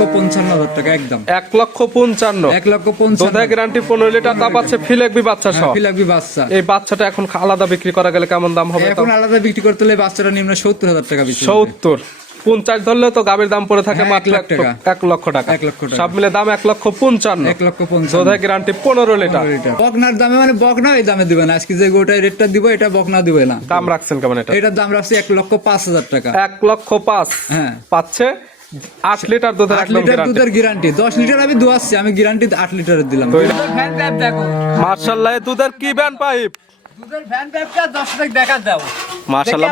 1,55,000 টাকা একদম। 1,55,000 1,55,000 দুধের গ্যারান্টি 15 লিটার, তা পাচ্ছে ফিলেকবি বাচ্চা সহ। ফিলাপি বাচ্চা। এই বাচ্চাটা এখন আলাদা বিক্রি করা গেলে কেমন দাম হবে? এখন আলাদা বিক্রি করতে হলে বাচ্চাটা নিম্ন 70,000 টাকা বিক্রি হবে। 70, 50 ধরলে তো গাভীর দাম পড়ে থাকে হ্যাঁ, মাত্র 1 লাখ টাকা। 1 লক্ষ টাকা। 1 লক্ষ টাকা। সব মিলে দাম 1,55,000। 1,55,000 দুধের গ্যারান্টি 15 লিটার। বকনার দামে মানে বকনা এই দামে দিবে না, আজকে যে গোটাই রেটটা দিব এটা বকনা দিবে না। দাম রাখছেন কেমন এটা? এটার দাম রাখছি 1,05,000 টাকা। 1,05,000 হ্যাঁ। পাচ্ছে 8 লিটার দুধের 8 একদম লিটার গ্যারান্টি। দুধের গ্যারান্টি, 10 লিটার আমি দোয়াচ্ছি, আমি গ্যারান্টি 8 লিটারের দিলাম। দেখো মাশাআল্লাহ, এই দুধের কি ব্যান্ড পাইপ! দুধের ভ্যান ব্যাগটা 10 টাকা দেখা দাও। মাশাআল্লাহ,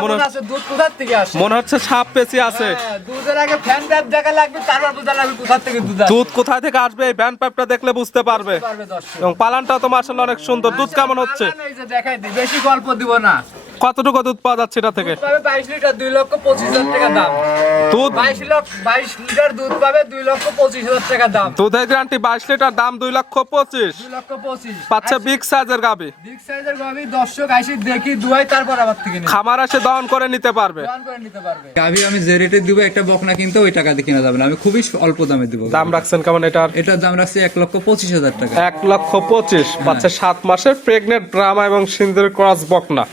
দুধ কোথা থেকে আসে? মনে হচ্ছে সাপ পেঁচি আছে। দুধের আগে ফ্যান ব্যাগ দেখা লাগবে, তারপর বোঝা লাগবে কোথা থেকে দুধ আসে। দুধ কোথায় থেকে আসবে এই ব্যান্ড পাইপটা দেখলে বুঝতে পারবে। এবং পালানটা তো মাশাআল্লাহ অনেক সুন্দর। দুধ কেমন হচ্ছে? এই যে দেখাই দিই, বেশি গল্প দিব না। কতটুকু দুধ পাওয়া যাচ্ছে এটা থেকে? পাবে 22 লিটার, 2,25,000 টাকা দাম। দুধ 22 লিটার দুধ পাবে, 2,25,000 টাকা দাম। দুধের গ্যারান্টি 22 লিটার, দাম 2,25,000। 2,25,000 পাচ্ছে বিগ সাইজের গাবি। বিগ সাইজের গাভী দর্শক আইসি দেখি দুয়াই, তারপর আবার থেকে নিবে। খামার এসে দহন করে নিতে পারবে। দান করে নিতে পারবে। গাভী আমি যে রেটে দিব, একটা বকনা কিনতে ওই টাকা দিয়ে কিনা যাবে না, আমি খুবই অল্প দামে দিব। দাম রাখছেন কেমন এটার? এটার দাম রাখছি 1,25,000 টাকা। 1,25,000 পাচ্ছে 7 মাসের প্রেগনেন্ট ব্রাহ্মা এবং সিন্ধুর ক্রস বকনা।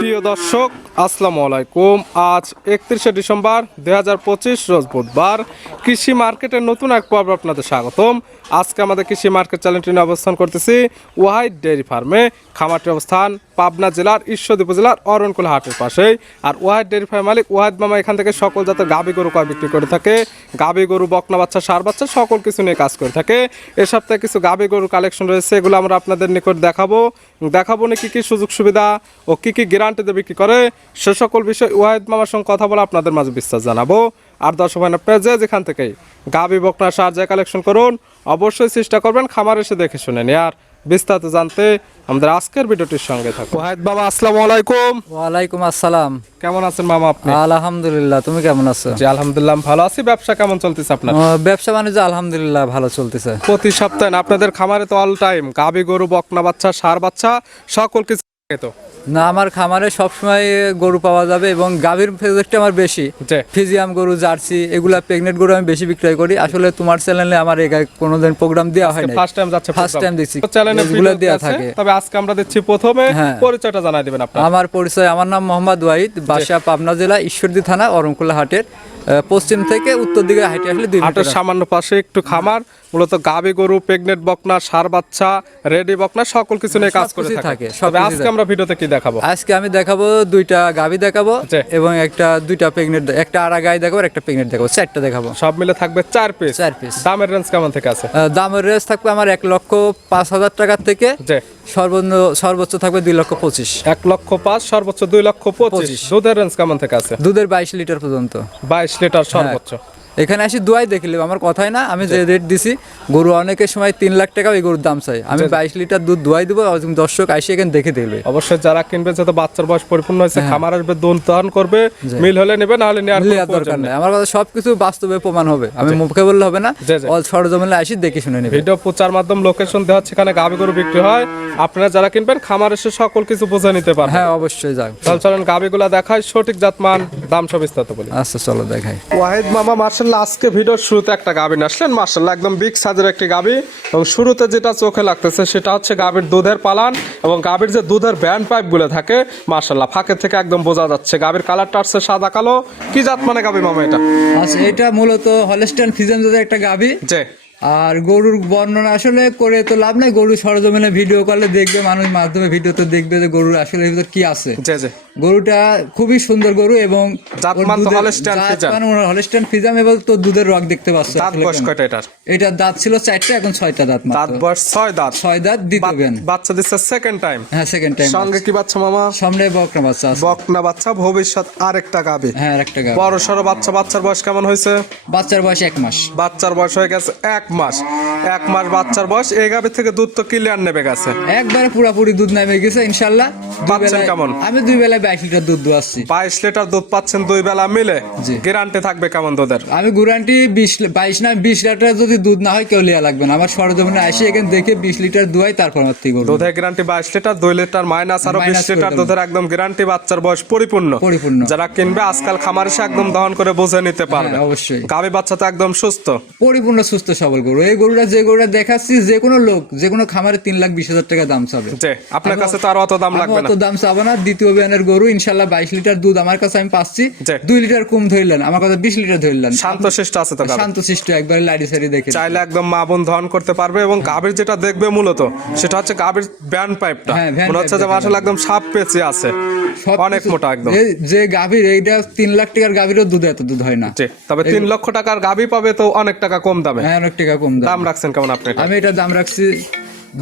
প্রিয় দর্শক, আসসালামু আলাইকুম। আজ 31শে ডিসেম্বর 2025 রোজ বুধবার। কৃষি মার্কেটের নতুন এক পর্ব আপনাদের স্বাগতম। আজকে আমাদের কৃষি মার্কেট চ্যানেলটি নিয়ে অবস্থান করতেছি ওয়াহিদ ডেয়ারি ফার্মে। খামারটির অবস্থান পাবনা জেলার ঈশ্বরদী উপজেলার অরণকুল হাটের পাশেই। আর ওয়াহিদ ডেয়ারি ফার্ম মালিক ওয়াহিদ মামা এখান থেকে সকল জাতের গাভী গরু কয় বিক্রি করে থাকে। গাভী গরু, বকনা বাচ্চা, ষাঁড় বাচ্চা সকল কিছু নিয়ে কাজ করে থাকে। এ সপ্তাহে কিছু গাভী গরুর কালেকশন রয়েছে, এগুলো আমরা আপনাদের নিকট দেখাবো না কি কি সুযোগ সুবিধা ও কি কি গ্যারান্টিতে বিক্রি করে, সে সকল বিষয় ওয়াহিদ মামার সঙ্গে কথা বলে আপনাদের মাঝে বিস্তার জানাবো। আর দর্শক ভাই, আপনারা যেখান থেকেই গাভী, বকনা, ষাঁড় যা কালেকশন করুন, অবশ্যই চেষ্টা করবেন খামার এসে দেখে শুনে নিয়ে। আর বিস্তারিত জানতে আমাদের আজকের ভিডিওটির সঙ্গে থাকুন। ওয়াহিদ বাবা, আসসালামু আলাইকুম। ওয়ালাইকুম আসসালাম। কেমন আছেন মামা আপনি? আলহামদুলিল্লাহ, তুমি কেমন আছো? জি আলহামদুলিল্লাহ ভালো আছি। ব্যবসা কেমন চলতেছে আপনার? ব্যবসা বাণিজ্য আলহামদুলিল্লাহ ভালো চলতেছে। প্রতি সপ্তাহে আপনাদের খামারে তো অল টাইম গাভী গরু, বকনা বাচ্চা, ষাঁড় বাচ্চা সকল কিছু থাকে তো? না, আমার খামারে সবসময় গরু পাওয়া যাবে এবং গাভীর প্রজেক্ট আমার বেশি। জি। ফিজিয়াম গরু, জার্সি, এগুলা প্রেগনেন্ট গরু আমি বেশি বিক্রয় করি। আসলে তোমার চ্যানেলে আমার কোনোদিন প্রোগ্রাম দেওয়া হয় না, ফার্স্ট টাইম যাচ্ছে। ফার্স্ট টাইম দিচ্ছি, চ্যানেলে এগুলো দেওয়া থাকে। তবে আজকে আমরা দিচ্ছি প্রথমে হ্যাঁ। পরিচয়টা জানাই দিবেন আপনারা। আমার পরিচয়, আমার নাম মোহাম্মদ ওয়াহিদ, বাসা পাবনা জেলা ঈশ্বরদী থানা অরণকুলা হাটের পশ্চিম থেকে উত্তর দিকে হাঁটে আসলে 2 হাটের মিটার। সামান্য পাশে একটু খামার, মূলত গাভী গরু, প্রেগনেন্ট বকনা, ষাঁড় বাচ্চা, রেডি বকনা সকল কিছু নিয়ে কাজ করে সবকিছুই থাকে। থাকে, তবে আজকে আমরা ভিডিওতে কি দেখাবো? আজকে আমি দেখাবো 2টা গাভী দেখাবো জি। এবং 2টা প্রেগনেন্ট, একটা আড়া গাই দেখাবো, একটা প্রেগনেন্ট দেখাবো, 4টা দেখাবো। সব মিলে থাকবে 4 পিস। 4 পিস। দামের রেঞ্জ কেমন থেকে আছে? দামের রেঞ্জ থাকবে আমার 1,05,000 টাকার থেকে জি। সর্বোচ্চ থাকবে 2,25,000। 1,05,000 সর্বোচ্চ 2,25,000। দুধের রেঞ্জ কেমন থেকে আছে? দুধের 22 লিটার পর্যন্ত। 22 লিটার সর্বোচ্চ। এখানে আসি দুয়াই দেখিলে আমার কথাই না, আমি যে রেট দিছি, গরু অনেকের সময় 3 লাখ টাকা ওই গরুর দাম চাই, আমি 22 লিটার দুধ দুয়াই দেবো। দর্শক আসি এখানে দেখে দেখবে। অবশ্যই যারা কিনবে, যত বাচ্চার বয়স পরিপূর্ণ হয়েছে, খামার আসবে, দুধ দহন করবে, মিল হলে নেবে, না হলে নেওয়ার নেওয়ার দরকার নেই। আমার কথা সবকিছু বাস্তবে প্রমাণ হবে, আমি মুখে বললে হবে না, অল সরজমিনে আসি দেখে শুনে নেবে। ভিডিও প্রচার মাধ্যম, লোকেশন দেওয়া হচ্ছে, এখানে গাভী গরু বিক্রি হয়। আপনারা যারা কিনবেন খামার এসে সকল কিছু বুঝে নিতে পারবেন। হ্যাঁ অবশ্যই যাক। তাহলে চলেন গাভীগুলা দেখায়, সঠিক জাতমান, দাম সব বিস্তারিত বলি। আচ্ছা চলো দেখাই। ওয়াহিদ মামা মার্শাল্লাহ, আজকে ভিডিওর শুরুতে একটা গাভী আসলেন, মার্শাল্লাহ একদম বিগ সাইজের একটি গাভী। এবং শুরুতে যেটা চোখে লাগতেছে সেটা হচ্ছে গাভীর দুধের পালান এবং গাভীর যে দুধের ব্যান্ড পাইপ গুলো থাকে, মার্শাল্লাহ ফাঁকে থেকে একদম বোঝা যাচ্ছে। গাভীর কালারটা আসছে সাদা কালো। কি জাত মানে গাভী মামা এটা? আচ্ছা, এটা মূলত হলস্টাইন ফ্রিজিয়ান জাতের একটা গাভী। জি। আর গরুর বর্ণনা আসলে করে তো লাভ নাই, গরু সরজমিনে ভিডিও করলে দেখবে মানুষ, মাধ্যমে ভিডিওতে দেখবে যে গরুর আসলে ভিতর কি আছে। জি জি। গরুটা খুবই সুন্দর গরু এবং জাতমান তো হলস্টাইন ফ্রিজিয়ান। হলস্টাইন ফ্রিজিয়ান এবং তো দুধের রগ দেখতে পাচ্ছ। দাঁত বয়স কয়টা এটার? এটা দাঁত ছিল 4টা, এখন 6টা দাঁত মাত্র। দাঁত বয়স 6 দাঁত। 6 দাঁত দিবেন। বাচ্চা দিচ্ছে সেকেন্ড টাইম। হ্যাঁ সেকেন্ড টাইম। সঙ্গে কি বাচ্চা মামা? সামনে বকনা বাচ্চা আছে। বকনা বাচ্চা, ভবিষ্যৎ আরেকটা গাভী। হ্যাঁ আরেকটা গাভী। বড় সরো বাচ্চা। বাচ্চার বয়স কেমন হয়েছে? বাচ্চার বয়স 1 মাস। বাচ্চার বয়স হয়ে গেছে 1 মাস। 1 মাস বাচ্চার বয়স। এই গাভী থেকে দুধ তো ক্লিয়ার নেবে গেছে, একবারে পুরাপুরি দুধ নেমে গেছে ইনশাআল্লাহ। পাচ্ছেন কেমন? আমি 2 বেলায় 22 লিটার দুধ দোয়াচ্ছি। 22 লিটার দুধ পাচ্ছেন দুই বেলা মিলে। জি। গ্যারান্টি থাকবে কেমন দুধের? আমি গ্যারান্টি 22 না 20 লিটার যদি দুধ না হয় কেউ লিয়া লাগবে না, আমার সরজমিনে আসি এখানে দেখে 20 লিটার দুয়াই তারপর আমার থেকে করবো। দুধের গ্যারান্টি 22 লিটার, 2 লিটার মাইনাস আরো 20 লিটার দুধের একদম গ্যারান্টি। বাচ্চার বয়স পরিপূর্ণ। যারা কিনবে আজকাল খামার এসে একদম দহন করে বুঝে নিতে পারবে। অবশ্যই। গাভী বাচ্চা তো একদম সুস্থ, পরিপূর্ণ সুস্থ সবল গরু। এই গরুটা যে গরুটা দেখাচ্ছি যে কোনো লোক যে কোনো খামারে 3,20,000 টাকা দাম চাবে। আপনার কাছে তো আরো অত দাম লাগবে না। অত দাম চাবো না। দ্বিতীয় বিয়ানের গরু ইনশাল্লাহ 22 লিটার দুধ আমার কাছে আমি পাচ্ছি। 2 লিটার কম ধরলেন, আমার কাছে 20 লিটার ধরলেন। শান্তশিষ্ট আছে তো গাভী, শান্তশিষ্ট একবারে লাড়ি সারি দেখে চাইলে একদম মা বোন দহন করতে পারবে। এবং গাভীর যেটা দেখবে মূলত সেটা হচ্ছে গাভীর ব্যান্ড পাইপটা, মনে হচ্ছে যে মাশাআল্লাহ একদম সাপ পেঁচে আছে, অনেক মোটা একদম। যে গাভীর এইটা 3 লাখ টাকার গাভীরও দুধ এত দুধ হয় না। তবে 3 লক্ষ টাকার গাভী পাবে তো অনেক টাকা কম দামে। হ্যাঁ, অনেক টাকা কম দাম রাখছেন কেমন আপনি? আমি এটা দাম রাখছি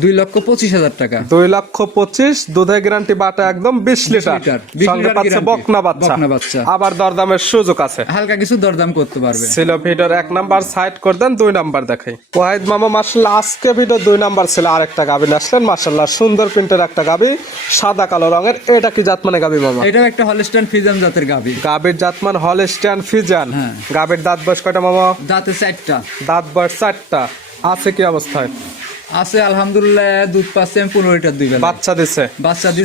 2,25,000 টাকা। 2,25,000 দুধের গ্যারান্টি বাটা একদম 20 লিটার। সঙ্গে পাচ্ছে বকনা বাচ্চা। আবার দরদামের সুযোগ আছে, হালকা কিছু দরদাম করতে পারবে। ছিল ভিডিওর 1 নাম্বার সাইড করে দেন, 2 নাম্বার দেখাই। ওয়াহিদ মামা মাশাআল্লাহ আজকে ভিডিও 2 নাম্বার ছিল আরেকটা গাভী আসলেন। মাশাআল্লাহ সুন্দর প্রিন্টের একটা গাভী, সাদা কালো রঙের। এটা কি জাত মানে গাভী মামা? এটা একটা হলস্টাইন ফ্রিজিয়ান জাতের গাভী। গাভীর জাত মান হলস্টাইন ফ্রিজিয়ান। গাভীর দাঁত বয়স কয়টা মামা? দাঁতে 4টা। দাঁত বয়স 4টা। আছে কি অবস্থায়? আছে আলহামদুলিল্লাহ, দুধ পাচ্ছে 15 লিটার দুই বেলা। বাচ্চা দিছে?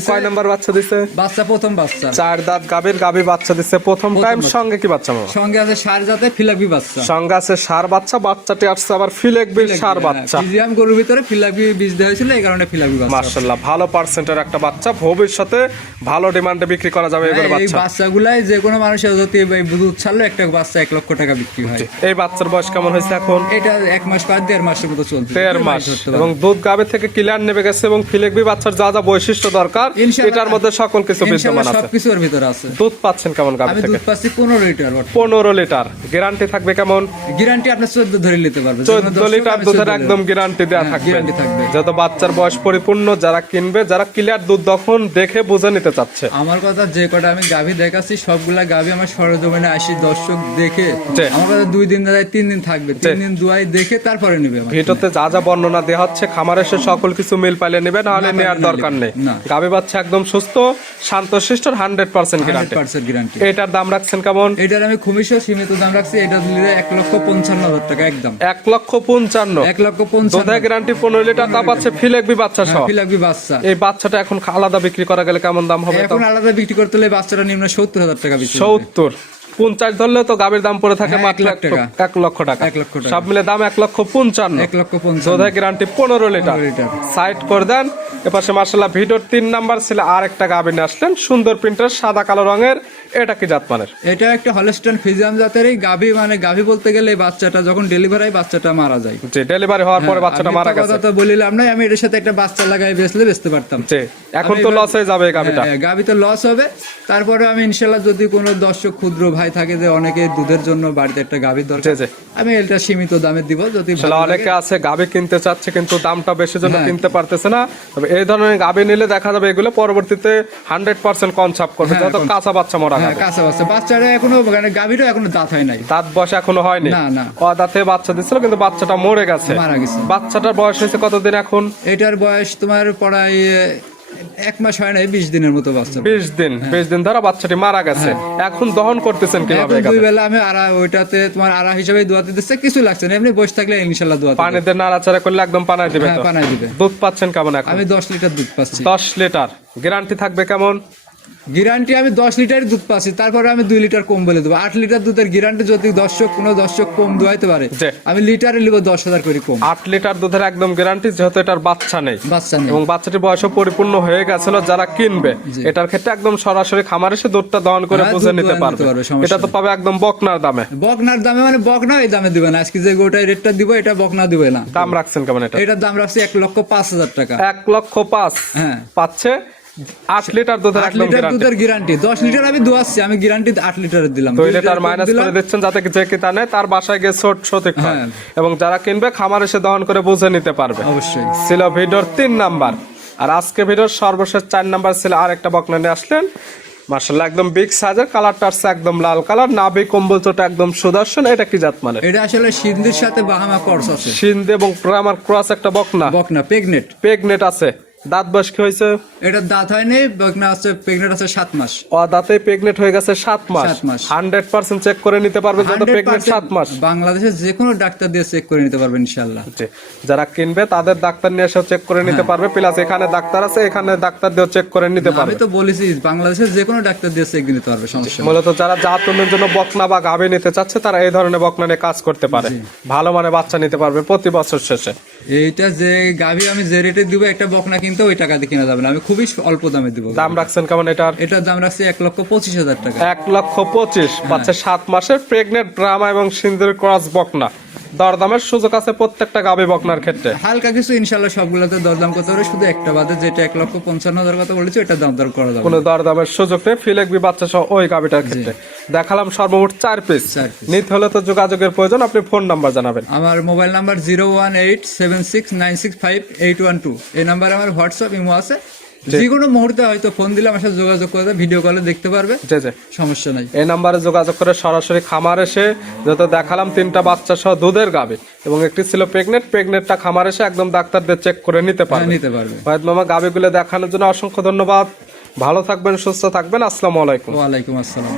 কয় নাম্বার বাচ্চা দিছে? বাচ্চা প্রথম বাচ্চা। 4 দাঁত গাভী বাচ্চা দিছে প্রথম টাইম। সঙ্গে কি বাচ্চা মামা? সঙ্গে আছে সার জাতে ফিলাকবি বাচ্চা। সঙ্গে আছে সার বাচ্চা। বাচ্চাটি আসছে আবার ফিলাকবি সার বাচ্চা। ফ্রিজিয়ান গরুর ভিতরে ফিলাকবি বীজ দেওয়া হয়েছিল, এই কারণে ফিলাকবি বাচ্চা। মাশাআল্লাহ ভালো পার্সেন্টের একটা বাচ্চা, ভবিষ্যতে ভালো ডিমান্ডে বিক্রি করা যাবে এগুলো বাচ্চা। এই বাচ্চাগুলাই যে কোনো মানুষের যদি দুধ ছাড়লে একটা বাচ্চা 1 লক্ষ টাকা বিক্রি হয়। এই বাচ্চার বয়স কেমন হয়েছে এখন? এটা 1 মাস পার 1.5 মাসের মতো চলছে। 1.5 মাস। এবং দুধ গাভী থেকে ক্লিয়ার নেমে গেছে। এবং ফিলাকবি বাচ্চার যা যা বৈশিষ্ট্য দরকার এটার মধ্যে সকল কিছু বিদ্যমান আছে। সবকিছুর ভিতরে আছে। দুধ পাচ্ছেন কেমন গাভী থেকে? আমি দুধ পাচ্ছি 15 লিটার। 15 লিটার। গ্যারান্টি থাকবে কেমন? গ্যারান্টি আপনি 14 ধরে নিতে পারবেন। 14 লিটার দুধের একদম গ্যারান্টি দেয়া থাকবে। যত বাচ্চার বয়স পরিপূর্ণ, যারা কিনবে, যারা ক্লিয়ার দুধ তখন দেখে বুঝে নিতে চাচ্ছে। আমার কথা যে কটা আমি গাভী দেখাচ্ছি সবগুলা গাভী আমার সরজমিনে আসি দর্শক দেখে আমার কাছে 2 দিন দাঁড়ায় 3 দিন থাকবে। 3 দিন দুয়াই দেখে তারপরে নেবে। ভিডিওতে যা যা বর্ণনা দেওয়া হচ্ছে খামারে এসে সকল কিছু মিল পাইলে নেবে, নাহলে নেওয়ার দরকার নেই। গাভী বাচ্চা একদম সুস্থ, শান্তশিষ্ট, 100% গ্যারান্টি। এটার দাম রাখছেন কেমন? এটার আমি খুবই সীমিত দাম রাখছি। এটা দিলে 1,55,000 টাকা একদম। 1,55,000। 1,55,000 দুধের গ্যারান্টি 15 লিটার। তা পাচ্ছে ফিলাকবি বাচ্চা সহ। ফিলাকবি বাচ্চা। এই বাচ্চাটা এখন আলাদা বিক্রি করা গেলে কেমন দাম হবে? এখন আলাদা বিক্রি করতে হলে বাচ্চাটা নিম্ন 70,000 টাকা বিক্রি। 70 50 ধরলে তো গাভীর দাম পড়ে থাকে মাত্র 1 লক্ষ টাকা। সব মিলে দাম 1,55,000। 1,55,000। দুধের গ্যারান্টি 15 লিটার। সাইড করে দেন। এপাশে মাশাআল্লাহ ভিডিওর 3 নাম্বার ছিল আরেকটা গাভী নিয়ে আসলেন, সুন্দর প্রিন্টার, সাদা কালো রঙের। এটা কি জাত মানের? এটা একটা হলস্টাইন ফ্রিজিয়ান জাতের গাভী। মানে গাভী বলতে গেলে এই বাচ্চাটা যখন ডেলিভারি হয় বাচ্চাটা মারা যায়। জি, ডেলিভারি হওয়ার পরে বাচ্চাটা মারা গেছে। কথা তো বলিলাম না, আমি এর সাথে একটা বাচ্চা লাগাই বেচতে পারতাম। জি, এখন তো লস হয়ে যাবে গাভীটা। গাভী তো লস হবে। তারপরে আমি ইনশাআল্লাহ যদি কোনো দর্শক ক্ষুদ্র ভাই থাকে যে অনেকে দুধের জন্য বাড়িতে একটা গাভীর দরকার, আমি এটা সীমিত দামে দিব। যদি অনেকে আছে গাভী কিনতে চাচ্ছে কিন্তু দামটা বেশি জন্য কিনতে পারতেছে না, তবে এই ধরনের গাভী নিলে দেখা যাবে এগুলো পরবর্তীতে 100% কনসাপ করবে। যত কাঁচা বাচ্চা মরা গাভী। কাঁচা বাচ্চারা এখনো মানে গাভীরও এখনো দাঁত হয় নাই। দাঁত বয়স এখনো হয়নি। না। দাঁতে বাচ্চা দিছিল কিন্তু বাচ্চাটা মরে গেছে। মারা গেছে। বাচ্চাটার বয়স হয়েছে কতদিন এখন? এটার বয়স তোমার প্রায় 1 মাস হয় নাই, 20 দিনের মতো বাচ্চা। 20 দিন ধরে বাচ্চাটি মারা গেছে। এখন দহন করতেছেন কিভাবে? দুই বেলা আমি ওইটাতে তোমার আড়া হিসেবে দোয়াতে দিচ্ছে, কিছু লাগছে না। এমনি বসে থাকলে ইনশাআল্লাহ দোয়া পানিতে নাড়াচাড়া করলে একদম পানায় দিবে। পানায় দিবে। দুধ পাচ্ছেন কেমন এখন? আমি 10 লিটার দুধ পাচ্ছি। 10 লিটার। গ্যারান্টি থাকবে কেমন? গ্যারান্টি আমি 10 লিটার দুধ পাচ্ছি, তারপরে আমি 2 লিটার কম বলে দেবো। 8 লিটার দুধের গ্যারান্টি যদি কোনো দর্শক কম দোয়াইতে পারে আমি লিটারে নিব 10,000 করে কম। 8 লিটার দুধের একদম গ্যারান্টি, যেহেতু এটার বাচ্চা নেই এবং বাচ্চাটির বয়স পরিপূর্ণ হয়ে গেছিল। যারা কিনবে এটার ক্ষেত্রে একদম সরাসরি খামারে এসে দুধটা দহন করে বুঝে নিতে পারবে। এটা তো পাবে একদম বকনার দামে। মানে বকনা এই দামে দিবে না। আজকে যে গোটায় রেটটা দিব এটা বকনা দিবে না। দাম রাখছেন কেমন এটা? এটার দাম রাখছি 1,05,000 টাকা। 1,05,000। হ্যাঁ, পাচ্ছে 8 লিটার দুধের একদম গ্যারান্টি। 10 লিটার আমি দোয়াচ্ছি, আমি গ্যারান্টি 8 লিটারের দিলাম। 2 লিটার মাইনাস করে দিচ্ছেন যাতে যে কিতা নেয় তার বাসায় গিয়ে সঠিক হয়। এবং যারা কিনবে খামার এসে দহন করে বুঝে নিতে পারবে। অবশ্যই। ছিল ভিডিওর 3 নাম্বার। আর আজকে ভিডিওর সর্বশেষ 4 নাম্বার ছিল আরেকটা বকনা নিয়ে আসলেন। মাশাআল্লাহ একদম বিগ সাইজের, কালারটা আছে একদম লাল কালার, নাভি কম্বল চোটা একদম সুদর্শন। এটা কি জাত মানে? এটা আসলে সিন্ধির সাথে বাহামা ক্রস আছে। সিন্ধি এবং ব্রাহ্মার ক্রস একটা বকনা। প্রেগনেট আছে। দাঁত বয়স কি হয়েছে? এটা দাঁত হয়নি, বকনা আছে, প্রেগনেন্ট আছে 7 মাস। দাঁতে প্রেগনেন্ট হয়ে গেছে 7 মাস। 7 মাস 100% চেক করে নিতে পারবেন যত প্রেগনেন্ট 7 মাস। বাংলাদেশের যে কোনো ডাক্তার দিয়ে চেক করে নিতে পারবেন ইনশাআল্লাহ। জি, যারা কিনবে তাদের ডাক্তার নিয়ে এসে চেক করে নিতে পারবে, প্লাস এখানে ডাক্তার আছে, এখানে ডাক্তার দিয়ে চেক করে নিতে পারবে। আমি তো বলেছি বাংলাদেশের যে কোনো ডাক্তার দিয়ে চেক নিতে পারবে, সমস্যা নেই। মূলত যারা জাত উন্নয়নের জন্য বকনা বা গাভী নিতে চাচ্ছে তারা এই ধরনের বকনা নিয়ে কাজ করতে পারে, ভালো মানে বাচ্চা নিতে পারবে প্রতি বছর শেষে। এইটা যে গাভী আমি যে রেটে দিব একটা বকনা কিনতে ওই টাকা দিয়ে কিনা যাবে না, আমি খুবই অল্প দামে দিব। দাম রাখছেন কেমন এটার? এটার দাম রাখছি 1,25,000 টাকা। 1,25,000 পাচ্ছে 7 মাসের প্রেগনেন্ট ব্রাহ্মা এবং সিন্ধুর ক্রস বকনা। দরদামের সুযোগ আছে প্রত্যেকটা গাভী বকনার ক্ষেত্রে। হালকা কিছু ইনশাআল্লাহ সবগুলোতে দরদাম করতে পারে, শুধু একটা বাদে যেটা 1,55,000 কথা বলেছি এটা দাম দর করা যাবে। কোনো দরদামের সুযোগ নেই ফিলেকবি বাচ্চা সহ ওই গাভীটার ক্ষেত্রে। দেখালাম সর্বমোট 4 পিস। নিতে হলে তো যোগাযোগের প্রয়োজন, আপনি ফোন নাম্বার জানাবেন। আমার মোবাইল নাম্বার 01876965812। এই নাম্বারে আমার হোয়াটসঅ্যাপ ইমো আছে, যে কোনো মুহূর্তে হয়তো ফোন দিলে আমার সাথে যোগাযোগ করে ভিডিও কলে দেখতে পারবে, জি জি, সমস্যা নাই। এই নাম্বারে যোগাযোগ করে সরাসরি খামার এসে, যত দেখালাম 3টা বাচ্চা সহ দুধের গাভী এবং একটি ছিল প্রেগনেন্টটা খামার এসে একদম ডাক্তারদের চেক করে নিতে পারবে। নিতে পারবে। ভাইদ মামা গাভীগুলো দেখানোর জন্য অসংখ্য ধন্যবাদ। ভালো থাকবেন, সুস্থ থাকবেন। আসসালামু আলাইকুম। ওয়ালাইকুম আসসালাম।